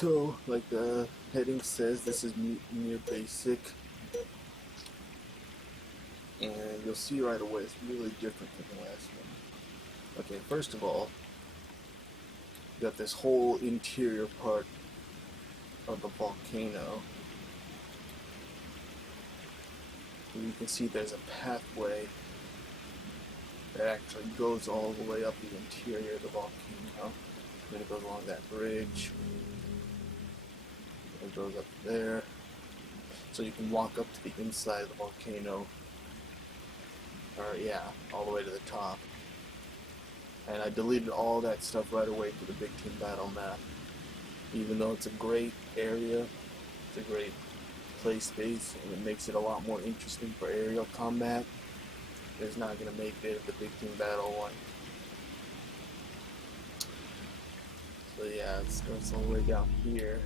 So, like the heading says, this is Mutineer Basic, and you'll see right away it's really different from the last one. Okay, first of all, you got this whole interior part of the volcano. And you can see there's a pathway that actually goes all the way up the interior of the volcano. Then it goes along that bridge. It goes up there. So you can walk up to the inside of the volcano. Or yeah, all the way to the top. And I deleted all that stuff right away to the Big Team Battle map. Even though it's a great area, it's a great play space, and it makes it a lot more interesting for aerial combat, it's not going to make it the Big Team Battle one. So yeah, it starts all the way down here.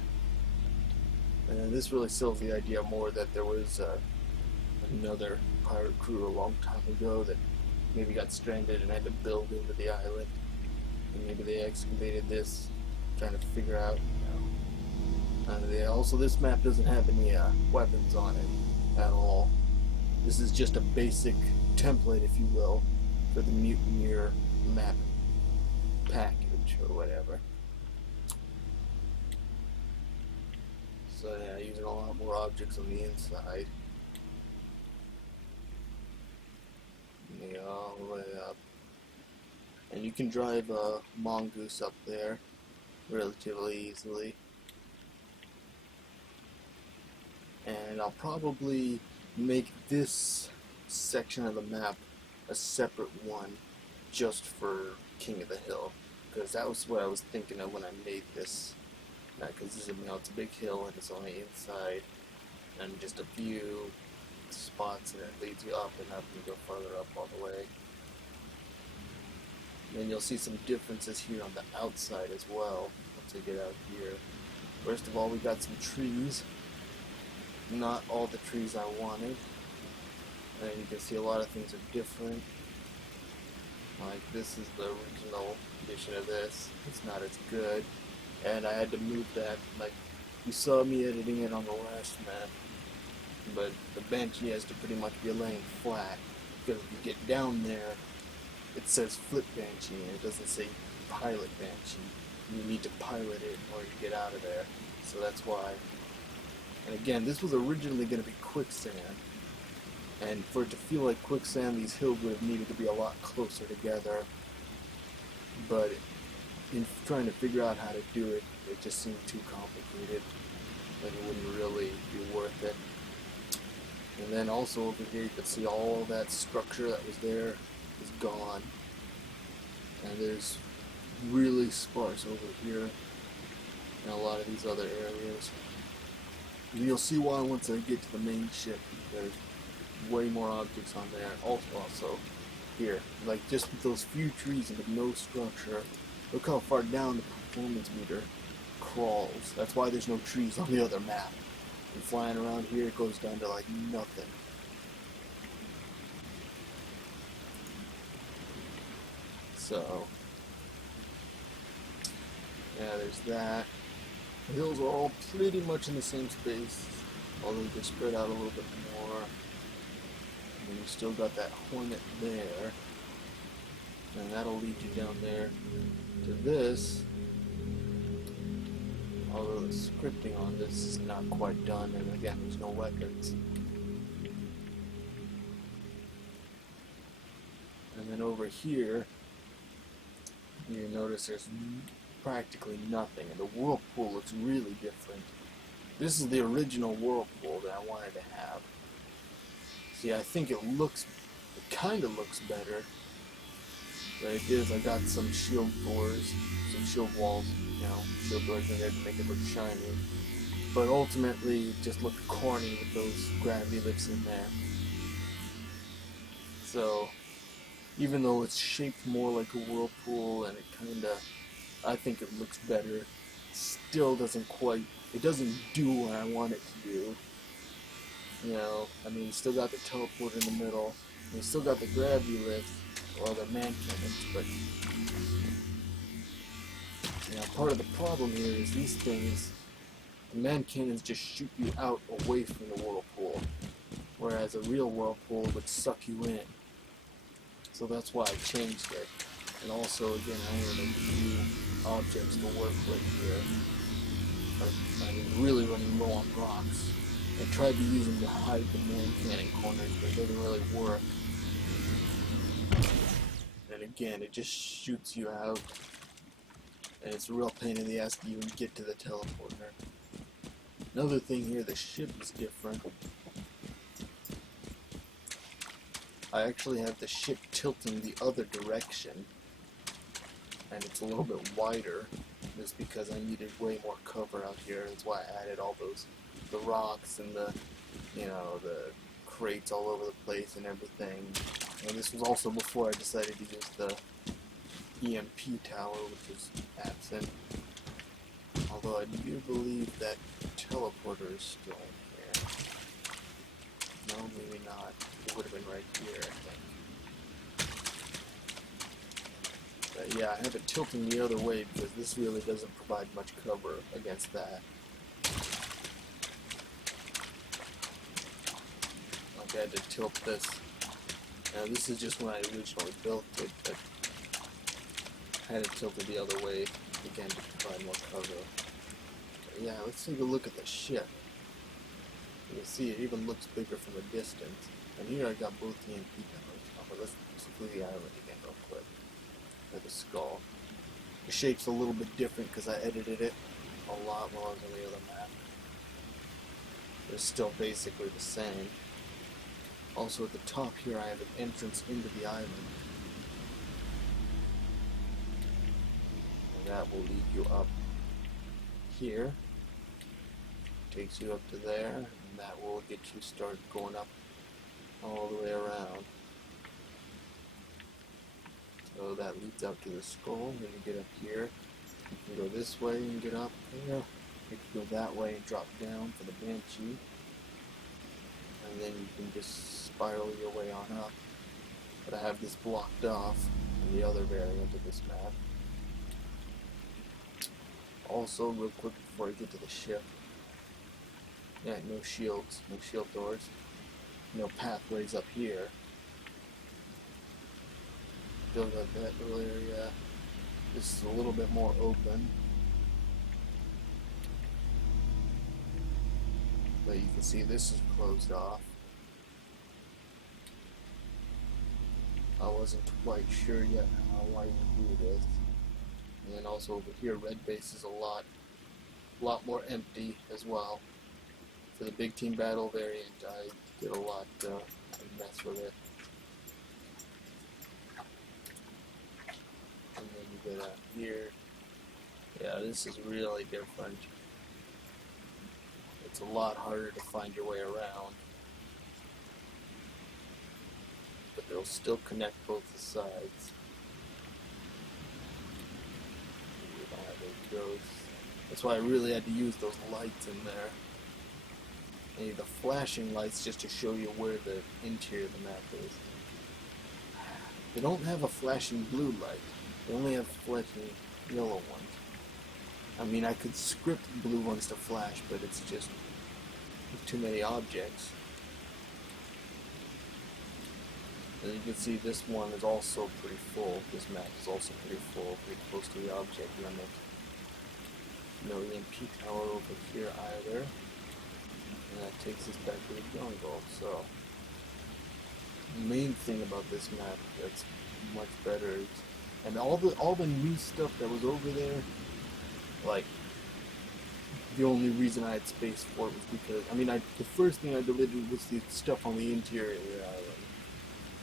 And this really sells the idea more that there was another pirate crew a long time ago that maybe got stranded and had to build into the island. And maybe they excavated this, trying to figure out, also this map doesn't have any weapons on it at all. This is just a basic template, if you will, for the Mutineer map package or whatever. So yeah, using a lot more objects on the inside. And all the way up. And you can drive a mongoose up there relatively easily. And I'll probably make this section of the map a separate one just for King of the Hill, because that was what I was thinking of when I made this. Because this is, it's a big hill and it's on the inside, and just a few spots, and it leads you up and up, and you go farther up all the way. And then you'll see some differences here on the outside as well once I get out here. First of all, we got some trees. Not all the trees I wanted, and you can see a lot of things are different. Like this is the original edition of this. It's not as good, and I had to move that. Like you saw me editing it on the last map, but the Banshee has to pretty much be laying flat, because if you get down there, it says Flip Banshee and it doesn't say Pilot Banshee. You need to pilot it in order to get out of there, so that's why. And again, this was originally going to be quicksand, and for it to feel like quicksand, these hills would have needed to be a lot closer together, but in trying to figure out how to do it, it just seemed too complicated, like it wouldn't really be worth it. And then also over here, you can see all that structure that was there is gone, and there's really sparse over here and a lot of these other areas. And you'll see why once I get to the main ship. There's way more objects on there. Also here, like just with those few trees and with no structure, look how far down the performance meter crawls. That's why there's no trees on the other map. And flying around here, it goes down to like nothing. So yeah, there's that. The hills are all pretty much in the same space, although they spread out a little bit more. And you still got that hornet there, and that'll lead you down there to this. Although the scripting on this is not quite done, and again, there's no weapons. And then over here, you notice there's practically nothing, and the whirlpool looks really different. This is the original whirlpool that I wanted to have. See, I think it kind of looks better. What it is, I got some shield doors, some shield walls, shield doors in there to make it look shiny. But ultimately, it just looked corny with those gravity lifts in there. So, even though it's shaped more like a whirlpool, and it kinda, I think it looks better, it still doesn't do what I want it to do. I mean, you still got the teleport in the middle, and you still got the gravity lift, or the man cannons, but part of the problem here is these things The man cannons just shoot you out away from the whirlpool, whereas a real whirlpool would suck you in. So that's why I changed it. And also, again, I had a few objects to work with here. I'm really running low on rocks. I tried to use them to hide the man cannon corners, but it doesn't really work. And again, it just shoots you out. And it's a real pain in the ass to even get to the teleporter. Another thing here, the ship is different. I actually have the ship tilting the other direction. And it's a little bit wider. Just because I needed way more cover out here. That's why I added all the rocks and the crates all over the place and everything. And this was also before I decided to use the EMP tower, which is absent. Although I do believe that teleporter is still in here. No, maybe not. It would have been right here, I think. But yeah, I have it tilting the other way because this really doesn't provide much cover against that. Okay, I had to tilt this. Now this is just when I originally built it, but I had it tilted the other way again to provide more cover. Okay, yeah, let's take a look at the ship. You can see it even looks bigger from a distance. And here I got both the EMP towers. Oh, but let's look at the island again real quick. The skull. The shape's a little bit different because I edited it a lot while I was on the other map. It's still basically the same. Also at the top here I have an entrance into the island. And that will lead you up here. Takes you up to there, and that will get you started going up all the way around. So that leads up to the skull. When you get up here, you can go this way and get up there. You can go that way and drop down for the Banshee. And then you can just spiral your way on up. But I have this blocked off in the other variant of this map. Also, real quick before I get to the ship. Yeah, no shields, no shield doors. No pathways up here. Still got that little area. This is a little bit more open. But you can see this is closed off. I wasn't quite sure yet how I wanted to do this. And then also over here, red base is a lot more empty as well. For the big team battle variant, I did a lot to mess with it. And then you get out here. Yeah, this is really different. It's a lot harder to find your way around. But it'll still connect both the sides. You don't have any ghosts. That's why I really had to use those lights in there. I need the flashing lights just to show you where the interior of the map is. They don't have a flashing blue light. They only have flashing yellow ones. I mean, I could script blue ones to flash, but it's just too many objects. As you can see, this one is also pretty full. This map is also pretty full, pretty close to the object limit. No EMP tower over here either. And that takes us back to the jungle. So, the main thing about this map that's much better is, and all the new stuff that was over there, like, the only reason I had space for it was because, I mean, the first thing I deleted was the stuff on the interior of the island,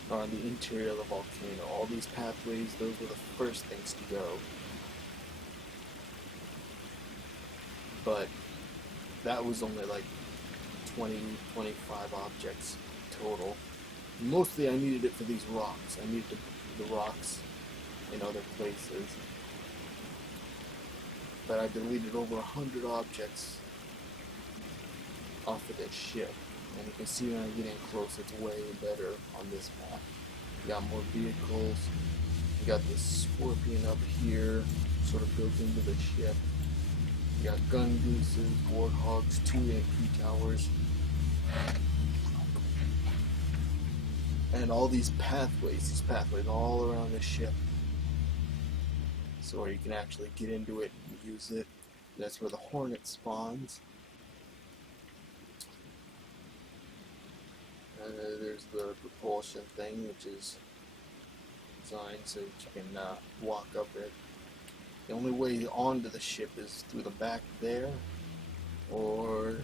or on the interior of the volcano. All these pathways, those were the first things to go. But that was only like 20, 25 objects total. Mostly I needed it for these rocks. I needed the rocks in other places. But I deleted over 100 objects off of this ship. And you can see when I get in close, it's way better on this map. You got more vehicles. You got this scorpion up here, sort of built into the ship. You got gun gooses, warthogs, 2 AP towers, and all these pathways all around the ship. So where you can actually get into it and use it. That's where the Hornet spawns. There's the propulsion thing, which is designed so that you can walk up it. The only way onto the ship is through the back there, or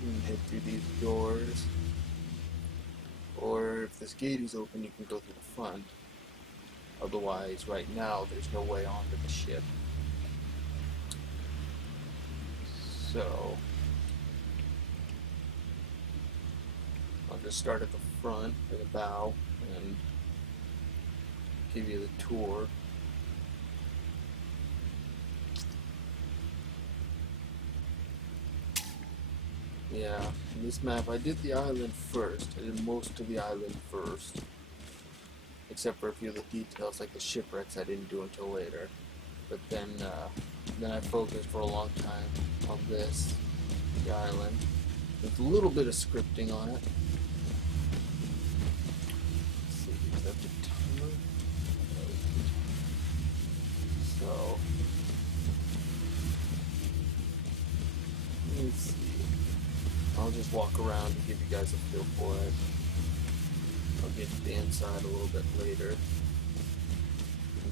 you can head through these doors, or if this gate is open, you can go through the front. Otherwise, right now, there's no way onto the ship. So, I'll just start at the front, or the bow, and give you the tour. Yeah, in this map, I did the island first. I did most of the island first. Except for a few of the details, like the shipwrecks, I didn't do until later. But then I focused for a long time on this, the island, with a little bit of scripting on it. Let's see, is that the timer? So, let's see. I'll just walk around and give you guys a feel for it. I'll get to the inside a little bit later.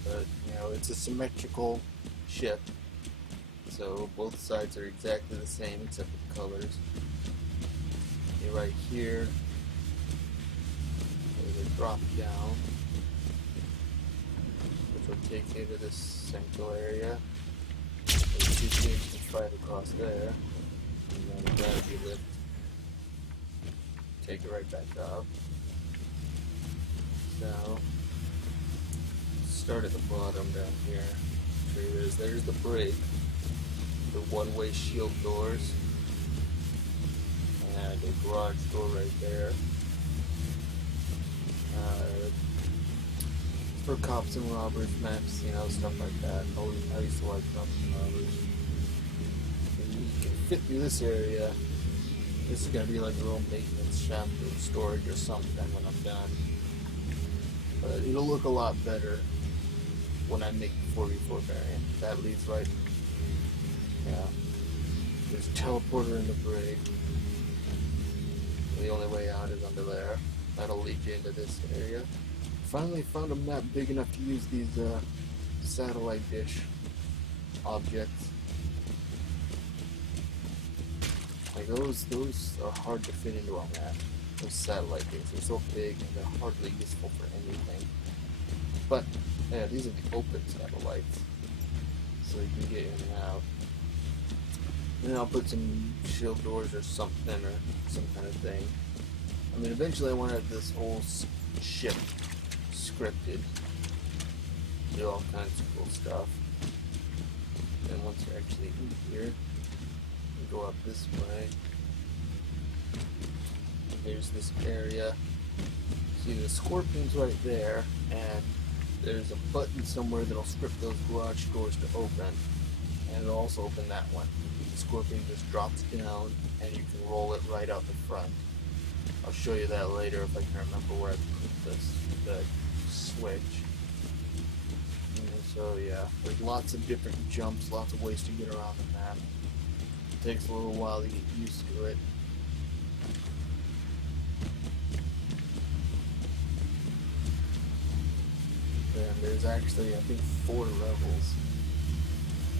But, you know, it's a symmetrical ship. So both sides are exactly the same except for the colors. Okay, right here, there's a drop down, which will take you to this central area. There's 2 things to fight across there. And then a gravity lift. Take it right back up. So, start at the bottom down here. There's the brig, the one-way shield doors, and a garage door right there. For cops and robbers maps, you know, stuff like that. I used to like cops and robbers. And you can fit through this area. This is gonna be like a little maintenance shop or storage or something when I'm done. But it'll look a lot better when I make the 4v4 variant. That leads right. Yeah. There's a teleporter in the brig. The only way out is under there. That'll lead you into this area. Finally found a map big enough to use these satellite dish objects. Like those are hard to fit into a map. Those satellite things are so big and they're hardly useful for anything. But yeah, these are the open satellites, so you can get in and out. And then I'll put some shield doors or something, or some kind of thing. I mean, eventually I want to have this whole ship scripted, do all kinds of cool stuff. And once you're actually in here, you go up this way. And there's this area. See, the scorpion's right there, and there's a button somewhere that'll script those garage doors to open, and it'll also open that one. The scorpion just drops down, and you can roll it right out the front. I'll show you that later if I can remember where I put the switch. And so yeah, there's lots of different jumps, lots of ways to get around the map. It takes a little while to get used to it. And there's actually, I think, 4 levels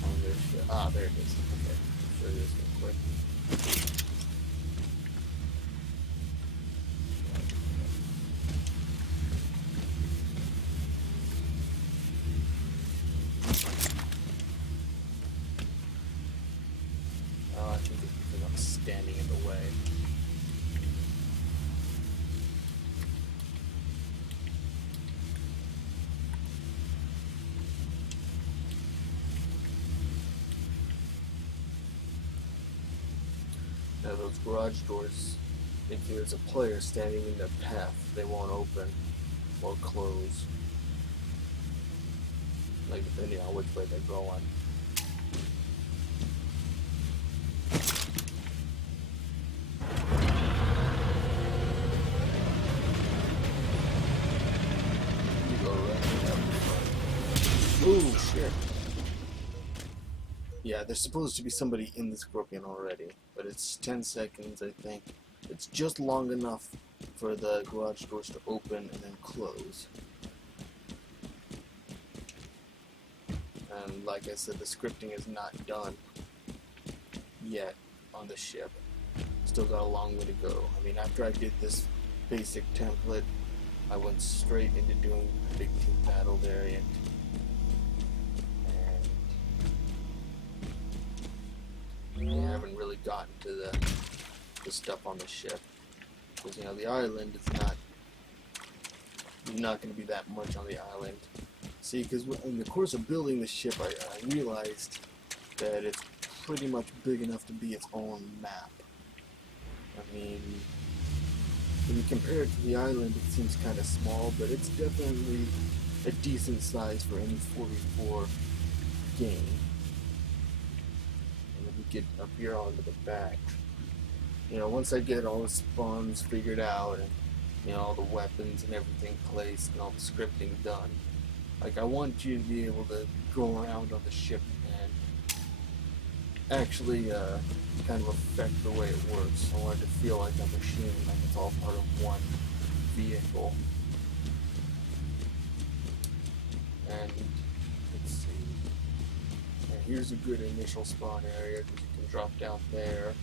on this ship. Ah, there it is. Okay, I'll show you this real quick. Oh, I think it's because I'm standing in the way. Now those garage doors, if there's a player standing in their path, they won't open or close. Like depending on which way they're going. Oh shit. Yeah, there's supposed to be somebody in the Scorpion already, but it's 10 seconds, I think. It's just long enough for the garage doors to open and then close. And like I said, the scripting is not done yet on the ship. Still got a long way to go. I mean, after I did this basic template, I went straight into doing the big team battle variant. And we haven't really gotten to the stuff on the ship. Because, you know, the island is not going to be that much on the island. See, because in the course of building the ship, I realized that it's pretty much big enough to be its own map. I mean, when you compare it to the island, it seems kind of small, but it's definitely a decent size for any 44 game. And then we get up here onto the back. You know, once I get all the spawns figured out, and, you know, all the weapons and everything placed, and all the scripting done, like, I want you to be able to go around on the ship and actually kind of affect the way it works. I want it to feel like a machine, like it's all part of one vehicle. And let's see. And here's a good initial spawn area because you can drop down there,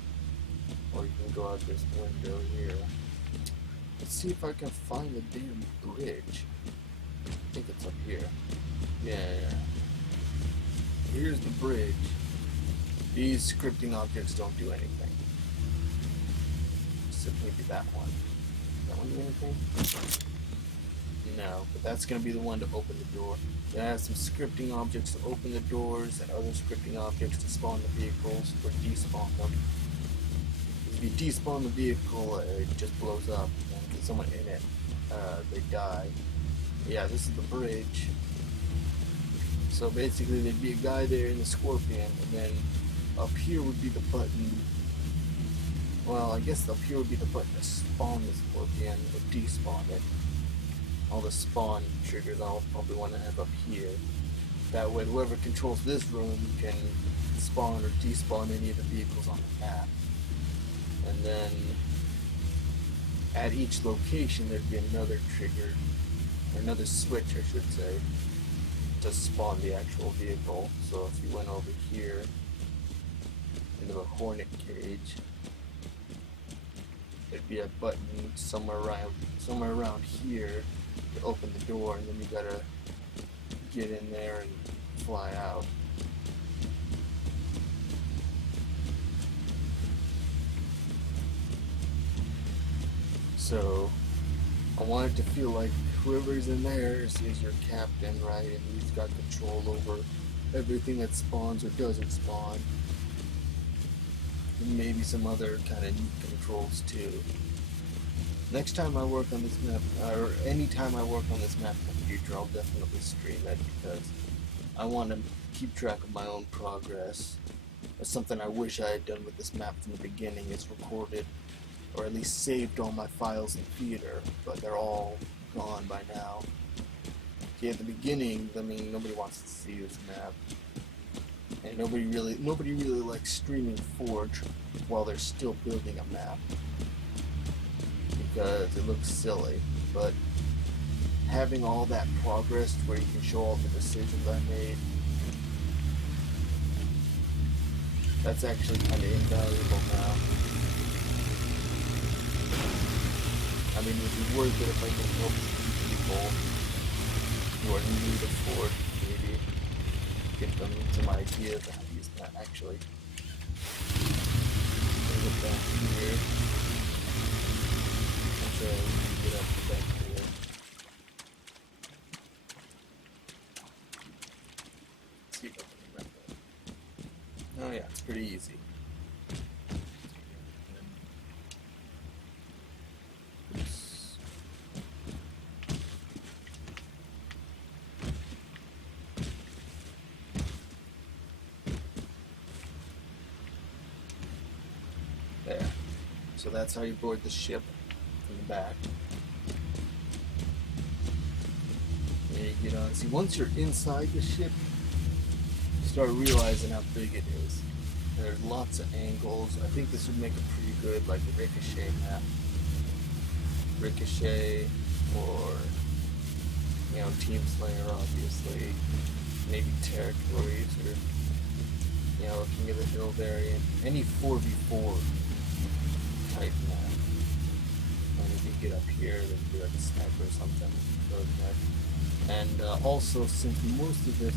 or you can go out this window here. Let's see if I can find the damn bridge. I think it's up here. Yeah. Here's the bridge. These scripting objects don't do anything. Except maybe that one. That one do anything? No, but that's going to be the one to open the door. It has some scripting objects to open the doors and other scripting objects to spawn the vehicles or despawn them. If you despawn the vehicle, it just blows up and get someone in it. They die. Yeah, this is the bridge. So basically there'd be a guy there in the Scorpion, and then up here would be the button. Well, I guess up here would be the button to spawn the Scorpion or despawn it. All the spawn triggers I'll probably want to have up here. That way whoever controls this room can spawn or despawn any of the vehicles on the map. And then at each location there'd be another trigger, or another switch I should say, to spawn the actual vehicle. So if you went over here into the Hornet cage, there'd be a button somewhere around here to open the door, and then you gotta get in there and fly out. So I want it to feel like whoever's in there is your captain, right? And he's got control over everything that spawns or doesn't spawn. And maybe some other kind of neat controls too. Next time I work on this map, or any time I work on this map in the future, I'll definitely stream it because I want to keep track of my own progress. That's something I wish I had done with this map from the beginning, is recorded or at least saved all my files in theater, but they're all gone by now. See, at the beginning, I mean, nobody wants to see this map, and nobody really likes streaming Forge while they're still building a map because it looks silly. But having all that progress where you can show all the decisions I made, that's actually kind of invaluable now. I mean, it would be worth it if I could help people who are new to Ford, maybe get them some ideas on how to use that. Actually, bring it back here. So we can get up to back here. Let's see if I can remember. Oh yeah, it's pretty easy. There. So that's how you board the ship from the back. And you get on. See, once you're inside the ship, start realizing how big it is. And there's lots of angles. I think this would make a pretty good like ricochet map. Ricochet, or Team Slayer, obviously. Maybe territories, or King of the Hill variant. Any 4v4 type map. And if you get up here, then you do like a sniper or something. And also, since most of this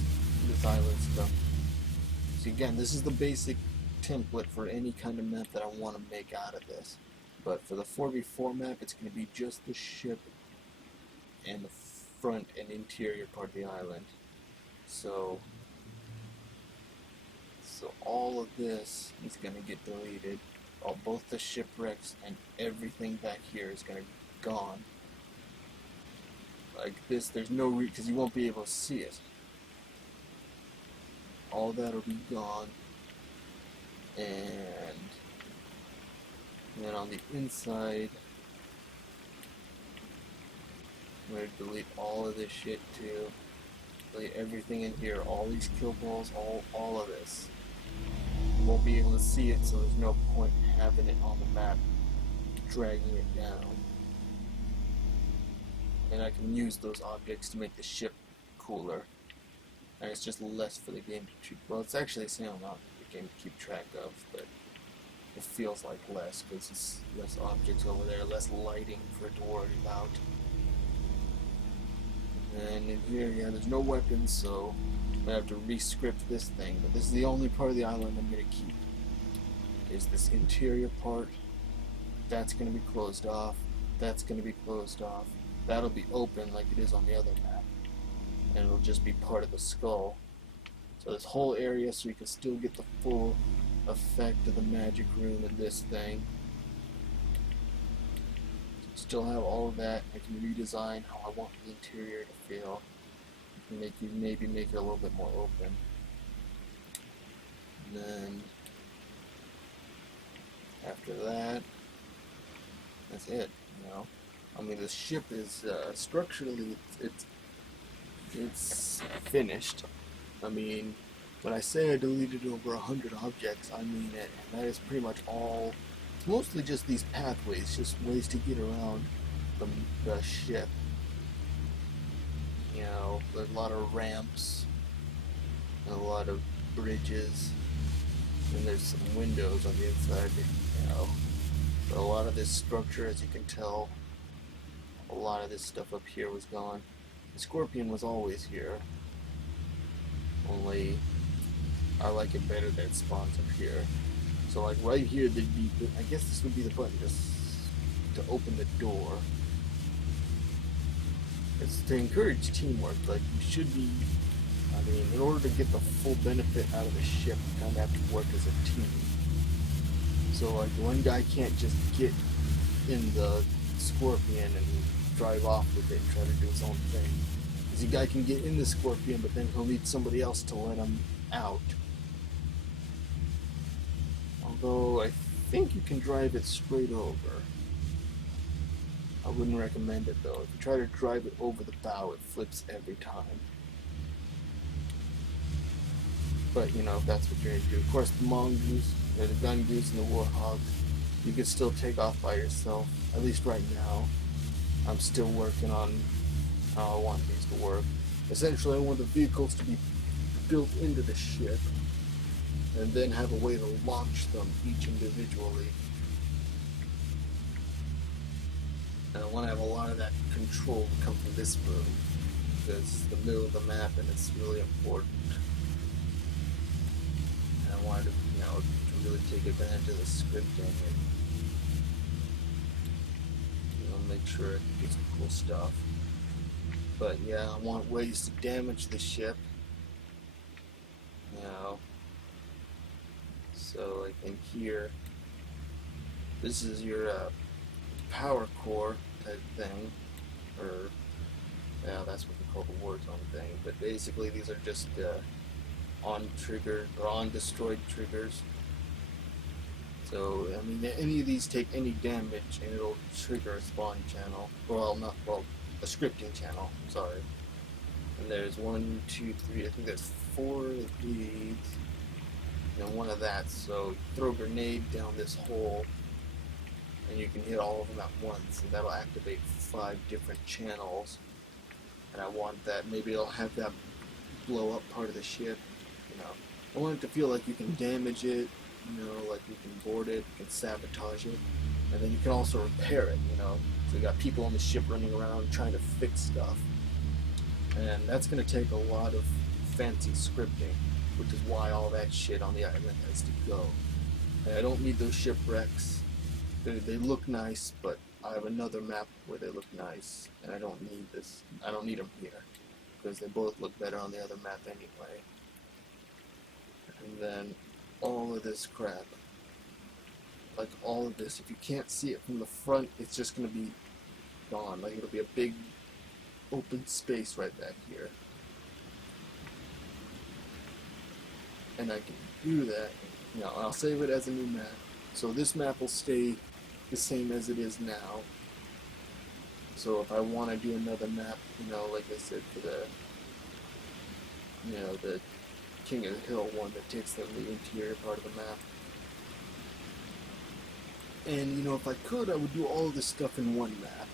island stuff. So again, this is the basic template for any kind of map that I want to make out of this. But for the 4v4 map, it's going to be just the ship and the front and interior part of the island. So all of this is going to get deleted. Both the shipwrecks and everything back here is going to be gone. Like this, there's no because you won't be able to see it. All that'll be gone, and then on the inside, I'm going to delete all of this shit too. Delete everything in here, all these kill balls, all of this. You won't be able to see it, so there's no point in having it on the map, dragging it down. And I can use those objects to make the ship cooler. And it's just less for the game to keep. Well, it's actually the same amount for the game to keep track of, but it feels like less because it's less objects over there, less lighting for it to worry about. And in here, yeah, there's no weapons, so I'm gonna have to re-script this thing. But this is the only part of the island I'm gonna keep. Is this interior part? That's gonna be closed off. That's gonna be closed off. That'll be open like it is on the other map. And it'll just be part of the skull. So this whole area, so you can still get the full effect of the magic room in this thing. Still have all of that. I can redesign how I want the interior to feel. Maybe make it a little bit more open. And then after that, that's it. I mean, the ship is structurally it's finished. I mean, when I say I deleted over 100 objects, I mean it. And that is pretty much all. It's mostly just these pathways, just ways to get around the ship. There's a lot of ramps, and a lot of bridges, and there's some windows on the inside. But a lot of this structure, as you can tell, a lot of this stuff up here was gone. The scorpion was always here, only I like it better that it spawns up here. So like right here, I guess this would be the button just to open the door. It's to encourage teamwork. Like you should be, in order to get the full benefit out of the ship, you kind of have to work as a team. So like one guy can't just get in the scorpion and drive off with it and try to do his own thing. Because the guy can get in the scorpion, but then he'll need somebody else to let him out. Although I think you can drive it straight over. I wouldn't recommend it though. If you try to drive it over the bow, it flips every time. But if that's what you're going to do. Of course, the mongoose, the gun goose, and the warthog, you can still take off by yourself. At least right now. I'm still working on how I want these to work. Essentially, I want the vehicles to be built into the ship, and then have a way to launch them each individually. And I want to have a lot of that control come from this room, because it's the middle of the map and it's really important. And I wanted to, to really take advantage of the scripting and make sure it gets some cool stuff. But yeah, I want ways to damage the ship. So I think here, this is your power core type thing, or that's what they call the Warzone thing. But basically, these are just on trigger or on destroyed triggers. So any of these take any damage, and it'll trigger a spawn channel. A scripting channel. Sorry. And there's 1, 2, 3. I think there's 4 of these, and one of that. So you throw a grenade down this hole, and you can hit all of them at once, and that'll activate 5 different channels. And I want that. Maybe I'll have that blow up part of the ship. You know, I want it to feel like you can damage it. You know, like you can board it, you can sabotage it, and then you can also repair it. You know, so you got people on the ship running around trying to fix stuff, and that's going to take a lot of fancy scripting, which is why all that shit on the island has to go. And I don't need those shipwrecks. They look nice, but I have another map where they look nice, and I don't need this. I don't need them here, because they both look better on the other map anyway. And then all of this crap, like all of this, if you can't see it from the front, it's just going to be gone. Like, it'll be a big open space right back here. And I can do that. You know, I'll save it as a new map. So this map will stay the same as it is now. So if I want to do another map, you know, like I said, for the, you know, the King of the Hill one that takes them the interior part of the map. And, you know, if I could, I would do all of this stuff in one map.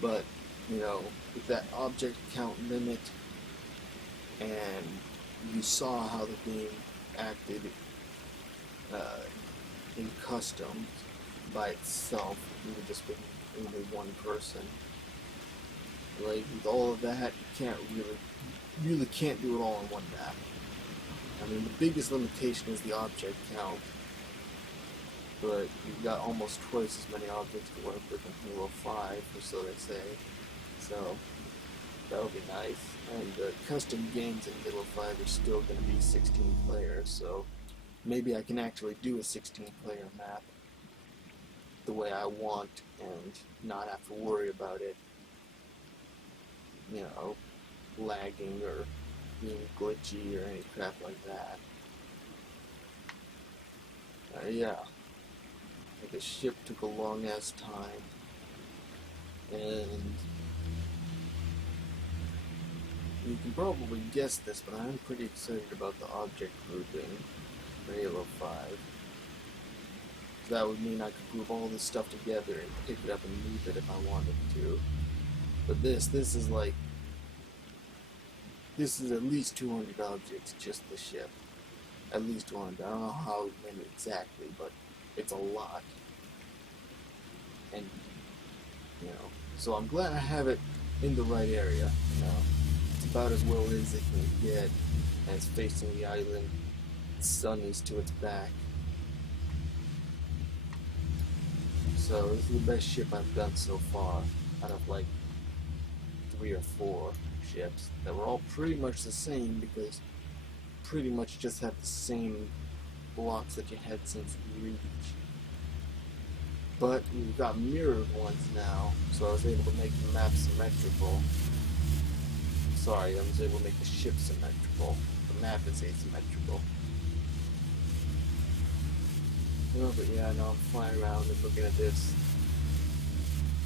But, you know, with that object count limit, and you saw how the game acted in custom by itself, even just with only one person. Like, with all of that, you can't really can't do it all in one map. I mean, the biggest limitation is the object count, but you've got almost twice as many objects to work with in Halo 5, or so they say. So that would be nice. And the custom games in Halo 5 are still going to be 16 players, so maybe I can actually do a 16-player map the way I want and not have to worry about it, you know, lagging or being glitchy or any crap like that. Yeah. Like, the ship took a long ass time, and you can probably guess this, but I'm pretty excited about the object grouping for Halo 5. So that would mean I could group all this stuff together and pick it up and move it if I wanted to. But this is like, this is at least 200 objects, just the ship. At least 200. I don't know how many exactly, but it's a lot. And, you know, so I'm glad I have it in the right area. You know, it's about as well as it can get, and it's facing the island. The sun is to its back. So this is the best ship I've done so far, out of like 3 or 4 ships that were all pretty much the same, because pretty much just have the same blocks that you had since Reach. But we've got mirrored ones now, so I was able to make the map symmetrical. Sorry, I was able to make the ship symmetrical. The map is asymmetrical. No, but yeah, no, I'm flying around and looking at this.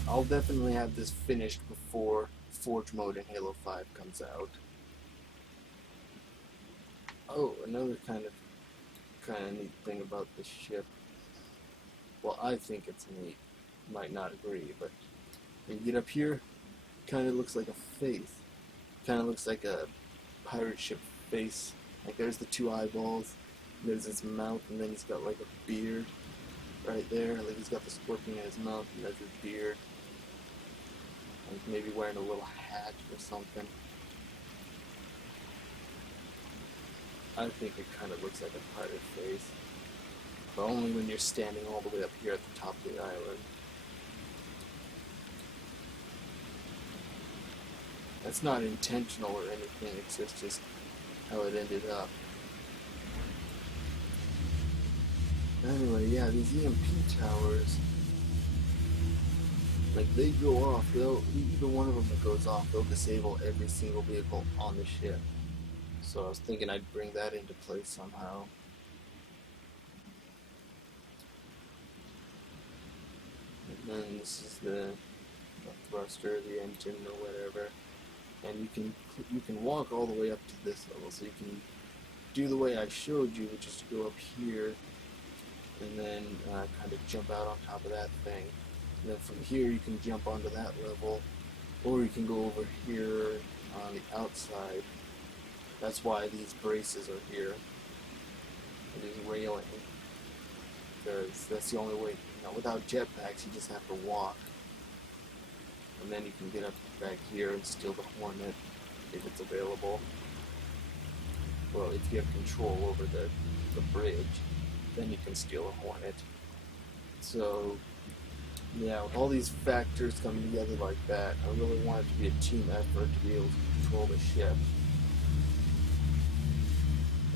I'll definitely have this finished before Forge Mode in Halo 5 comes out. Oh, another kind of neat thing about this ship. Well, I think it's neat. Might not agree, but when you get up here, kind of looks like a face. Kind of looks like a pirate ship face. Like, there's the 2 eyeballs, there's his mouth, and then he's got like a beard right there. Like, he's got the scorpion in his mouth, and there's his beard. Like, maybe wearing a little hat or something. I think it kind of looks like a pirate face. But only when you're standing all the way up here at the top of the island. That's not intentional or anything, it's just how it ended up. Anyway, yeah, these EMP towers, like, they go off. Either one of them that goes off, they'll disable every single vehicle on the ship. So I was thinking I'd bring that into play somehow. And then this is the thruster, the engine, or whatever. And you can walk all the way up to this level, so you can do the way I showed you, which is to go up here and then kind of jump out on top of that thing. And then from here you can jump onto that level, or you can go over here on the outside. That's why these braces are here, and these railing, because that's the only way. You know, without jetpacks, you just have to walk, and then you can get up back here and steal the Hornet if it's available. Well, if you have control over the bridge, then you can steal a Hornet. So, yeah, with all these factors coming together like that, I really want it to be a team effort to be able to control the ship.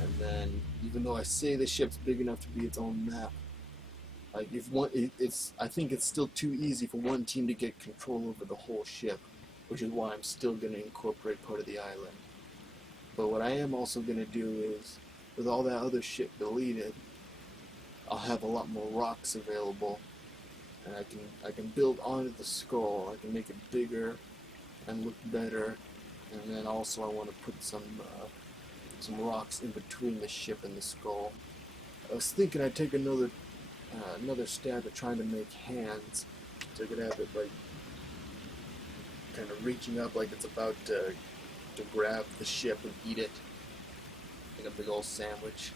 And then, even though I say the ship's big enough to be its own map, like if one, I think it's still too easy for one team to get control over the whole ship, which is why I'm still going to incorporate part of the island. But what I am also going to do is, with all that other shit deleted, I'll have a lot more rocks available, and I can build onto the skull. I can make it bigger and look better, and then also I want to put some rocks in between the ship and the skull. I was thinking I'd take another stab at trying to make hands, so I could have it like kind of reaching up like it's about to grab the ship and eat it, like a big old sandwich.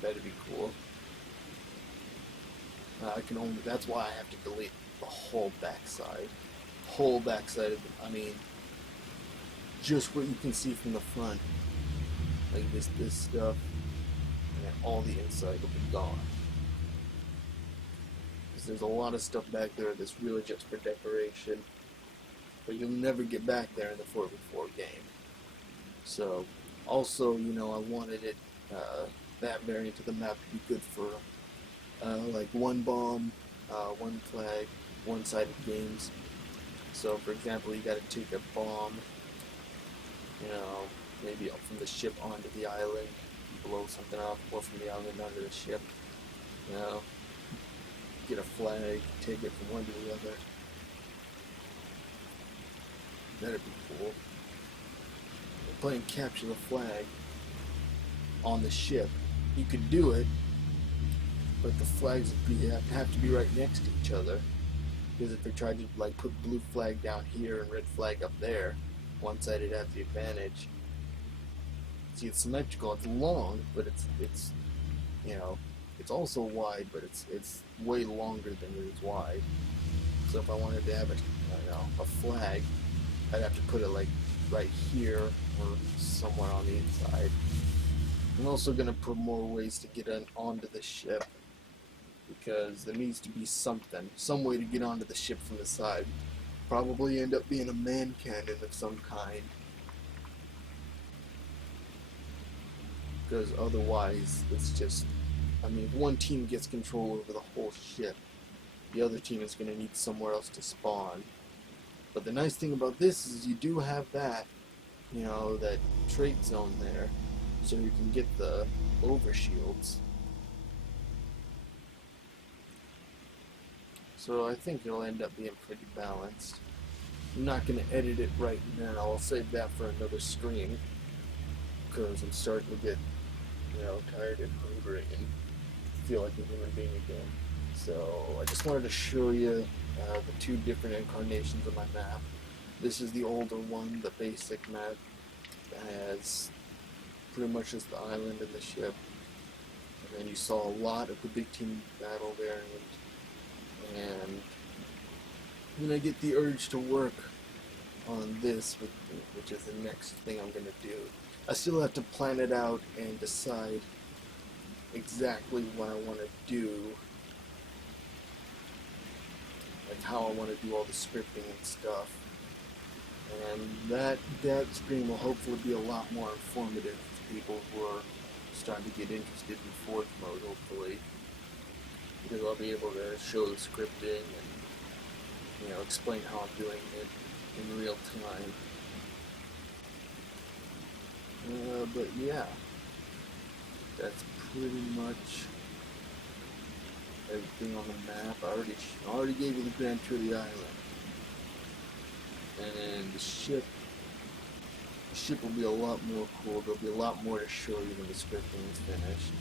That'd be cool. That's why I have to delete the whole backside. Whole backside of it. I mean, just what you can see from the front. Like this stuff. And then all the inside will be gone. Because there's a lot of stuff back there that's really just for decoration. But you'll never get back there in the 4v4 game. So, also, you know, I wanted it, that variant of the map to be good for like one bomb, one flag, one-sided games. So, for example, you got to take a bomb, you know, maybe up from the ship onto the island, blow something up, or from the island onto the ship. You know, get a flag, take it from one to the other. That'd be cool. Playing capture the flag on the ship. You could do it, but the flags would have to be right next to each other. Because if they tried to like put blue flag down here and red flag up there, one side would have the advantage. See, it's symmetrical. It's long, but it's you know, it's also wide, but it's way longer than it is wide. So if I wanted to have a flag, I'd have to put it like right here or somewhere on the inside. I'm also going to put more ways to get onto the ship, because there needs to be some way to get onto the ship from the side. Probably end up being a man cannon of some kind, because otherwise it's just, I mean, if one team gets control over the whole ship, the other team is going to need somewhere else to spawn. But the nice thing about this is you do have that, you know, that trait zone there, so you can get the overshields. So I think it'll end up being pretty balanced. I'm not going to edit it right now. I'll save that for another stream, because I'm starting to get, you know, tired and hungry and feel like a human being again. So I just wanted to show you the two different incarnations of my map. This is the older one, the basic map. It has pretty much just the island and the ship. And then you saw a lot of the big team battle variant. And then I get the urge to work on this, which is the next thing I'm going to do. I still have to plan it out and decide exactly what I want to do, like how I want to do all the scripting and stuff. And that stream will hopefully be a lot more informative to people who are starting to get interested in fourth mode, hopefully. Because I'll be able to show the scripting and, you know, explain how I'm doing it in real time. But yeah, that's pretty much everything on the map. I already gave you the grand tour of the island. And then the ship, the ship will be a lot more cool. There'll be a lot more to show you when the scripting is finished.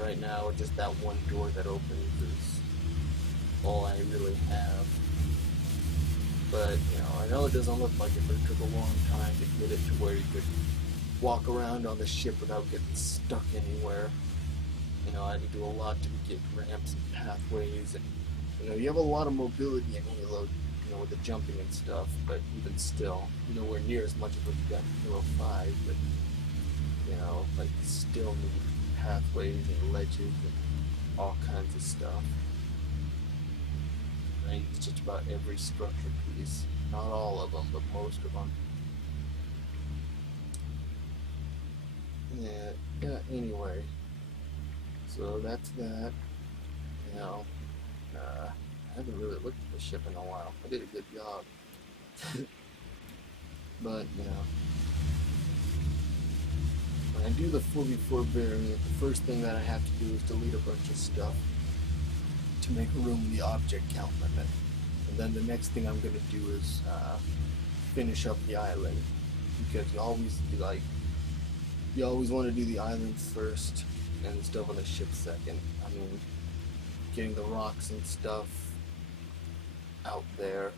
Right now, just that one door that opens is all I really have. But, I know it doesn't look like it, but it took a long time to get it to where you could walk around on the ship without getting stuck anywhere. I had to do a lot to get ramps and pathways, and, you have a lot of mobility in Halo, with the jumping and stuff, but even still, nowhere near as much as what you got in Halo 5, but, like, you still need pathways and ledges and all kinds of stuff. I use just about every structure piece. Not all of them, but most of them. Yeah, anyway. So that's that. I haven't really looked at the ship in a while. I did a good job. But, when I do the 4v4 variant, the first thing that I have to do is delete a bunch of stuff to make room in the object count limit. And then the next thing I'm going to do is finish up the island, because you always want to do the island first and stuff on the ship second. I mean, getting the rocks and stuff out there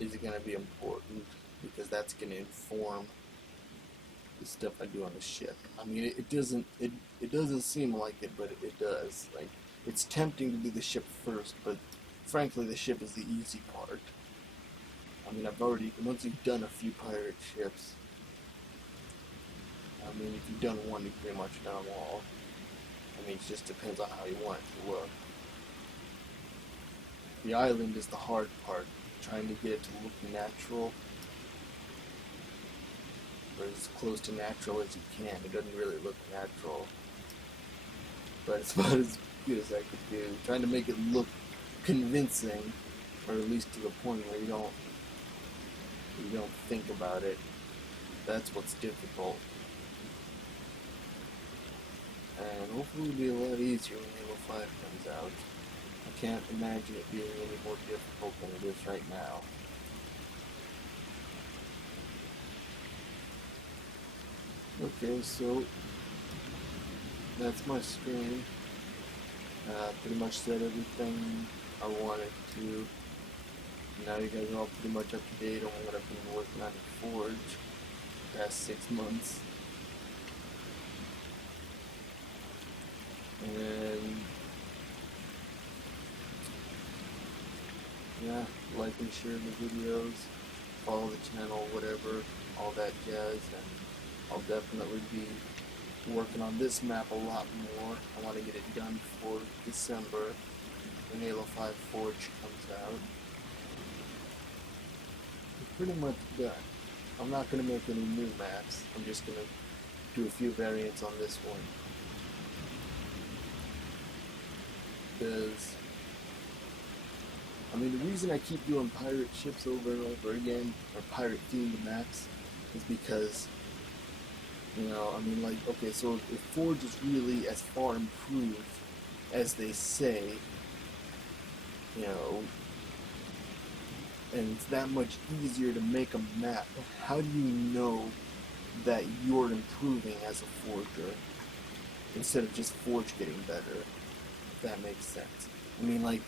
is going to be important, because that's going to inform the stuff I do on the ship. I mean, it doesn't seem like it, but it does. Like, it's tempting to do the ship first, but frankly, the ship is the easy part. I mean, once you've done a few pirate ships, I mean, if you've done one, you've pretty much done them all. I mean, it just depends on how you want it to look. The island is the hard part, trying to get it to look natural, or as close to natural as you can. It doesn't really look natural, but it's about as good as I could do. Trying to make it look convincing, or at least to the point where you don't think about it. That's what's difficult. And hopefully it'll be a lot easier when Halo 5 comes out. I can't imagine it being any more difficult than it is right now. Okay, so that's my stream. Pretty much said everything I wanted to. Now you guys are all pretty much up to date on what I've been working on in Forge the past 6 months. And yeah, like and share the videos, follow the channel, whatever, all that jazz, and I'll definitely be working on this map a lot more. I want to get it done for December when Halo 5 Forge comes out. It's pretty much done. I'm not going to make any new maps. I'm just going to do a few variants on this one. Because, I mean, the reason I keep doing pirate ships over and over again, or pirate themed maps, is because, I mean, like, okay, so if Forge is really as far improved as they say, and it's that much easier to make a map, how do you know that you're improving as a forger instead of just Forge getting better? If that makes sense. I mean, like,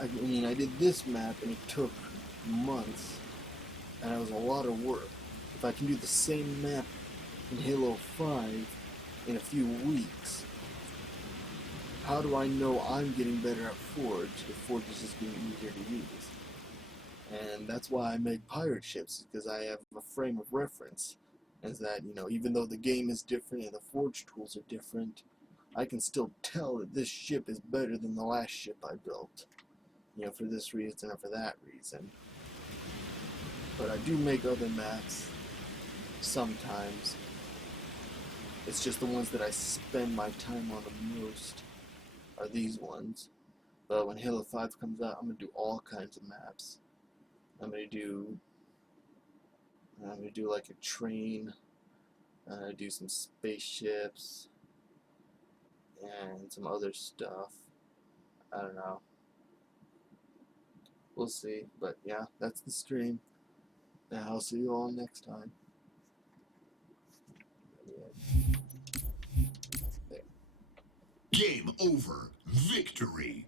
I did this map and it took months, and it was a lot of work. If I can do the same map in Halo 5 in a few weeks, how do I know I'm getting better at Forge if Forge is just getting easier to use? And that's why I make pirate ships, because I have a frame of reference. Is that, even though the game is different and the Forge tools are different, I can still tell that this ship is better than the last ship I built. For this reason or for that reason. But I do make other maps sometimes. It's just the ones that I spend my time on the most are these ones. But when Halo 5 comes out, I'm going to do all kinds of maps. I'm going to do like a train, do some spaceships, and some other stuff. I don't know. We'll see. But yeah, that's the stream. And I'll see you all next time. Game over. Victory.